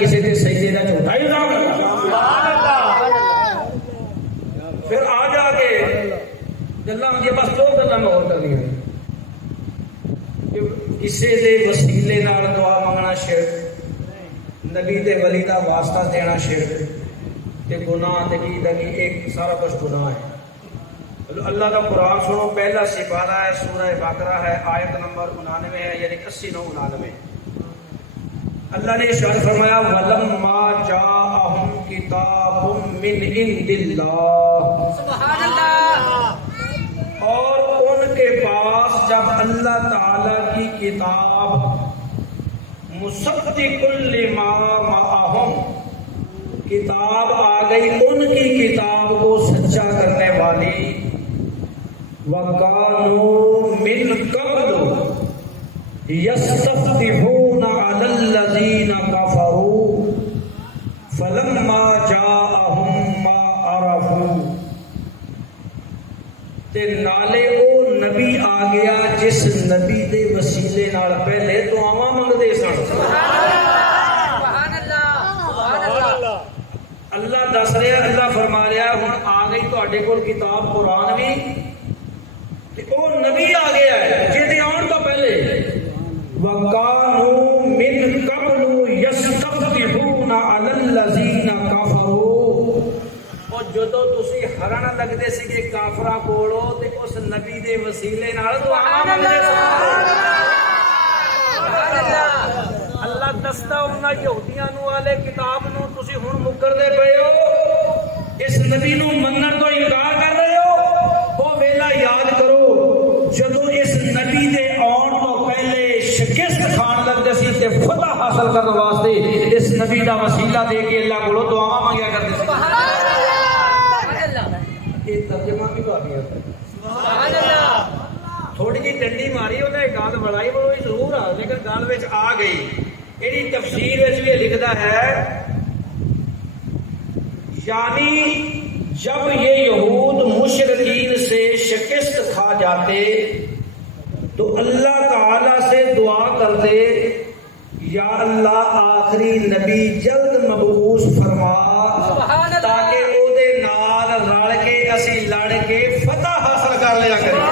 کسی کے سجدے کا جھوٹا الزام لگا، پھر آ جا کے گلا یہ بس دو گلا میں اور کرنی ہے، کسی دے وسیلے نال دعا منگنا شرک، نبی دے ولی دا واسطہ دینا شرک، تے گناہ تے کی دگی ایک سارا کچھ گناہ ہے۔ اللہ کا قرآن سنو، پہلا سپارہ ہے، سورہ بقرہ ہے، آیت نمبر 99 ہے، یعنی 89 اللہ نے ارشاد فرمایا وَلَمَّا جَاءَهُمْ كِتَابٌ مِّنْ عِندِ اللَّهِ، سبحان اللہ، اور ان کے پاس جب اللہ تعالی کی کتاب مصدق لما معہم، کتاب آ گئی ان کی کتاب کو سچا کرنے والی، وَكَانُوا مِن قَبْلُ يَسْتَفْتِحُونَ عَلَى الَّذِينَ كَفَرُوا فَلَمَّا جَاءَهُم مَّا عَرَفُوا، تے نالے او نبی آ گیا جس نبی دے وسیلے نال پہلے دعاواں منگدے سن۔ سبحان اللہ، اللہ دس رہا، اللہ فرما رہا ہن آ گئی تہاڈے کول کتاب قرآن بھی، تے او نبی آ گیا ہے جہدے آن تو پہلے، وَكَانُوا مِن قَبْلُ يَسْتَفْتِحُونَ عَلَى الَّذِينَ كَفَرُوا، اور جدو تسی ہرن لگدے سیگے کافراں کولو تے اس نبی دے وسیلے نال دعا منگدے سن۔ اللہ دستا انہاں یہودیاں نو والے کتاب نو تسی ہن مکردے پئے ہو، اس نبی نو منن تو انکار کر رہے ہو۔ وہ ویلا یاد کرو جدو اس نبی دے آن تو پہلے شکست کھان لگدے سی تے فتح حاصل کرنے واسطے اس نبی دا وسیلہ دے کے اللہ کولو دعا منگیا کرتے سی۔ یہ ترجمہ بھی کافی ہے، سبحان اللہ، تھوڑی جی ڈنڈی ماری انہیں گل بڑائی بڑوئی ضرور آ لیکن گل وچ آ گئی۔ یہ تفسیر وچ بھی لکھتا ہے یعنی جب یہ یہود مشرکین سے شکست کھا جاتے تو اللہ تعالی سے دعا کرتے یا اللہ آخری نبی جلد مبعوث فرما تاکہ او دے نال رل کے اسی لڑ کے فتح حاصل کر لیا کریں۔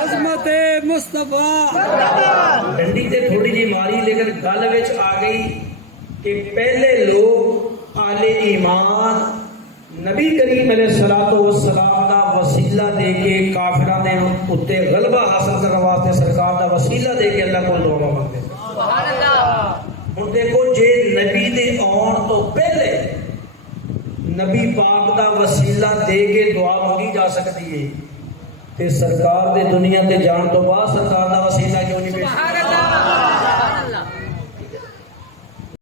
عظمت مصطفیٰ ڈنڈی تے تھوڑی جی ماری لیکن گل وچ آ گئی کہ پہلے لوگ اہل ایمان نبی کریم علیہ الصلوۃ والسلام دا وسیلہ دے کے کافراں دے اوتے غلبہ حاصل کرنے واسطے سرکار دا وسیلہ دے کے اللہ کول دعا مانگتے۔ سبحان اللہ، ہن دیکھو جے نبی دے آن تو پہلے نبی پاک دا وسیلہ دے کے دعا مانگی جا سکتی ہے تے سرکار دے دنیا تے جان تو بعد سرکار دا وسیلہ کیوں نہیں پیش؟ سبحان اللہ،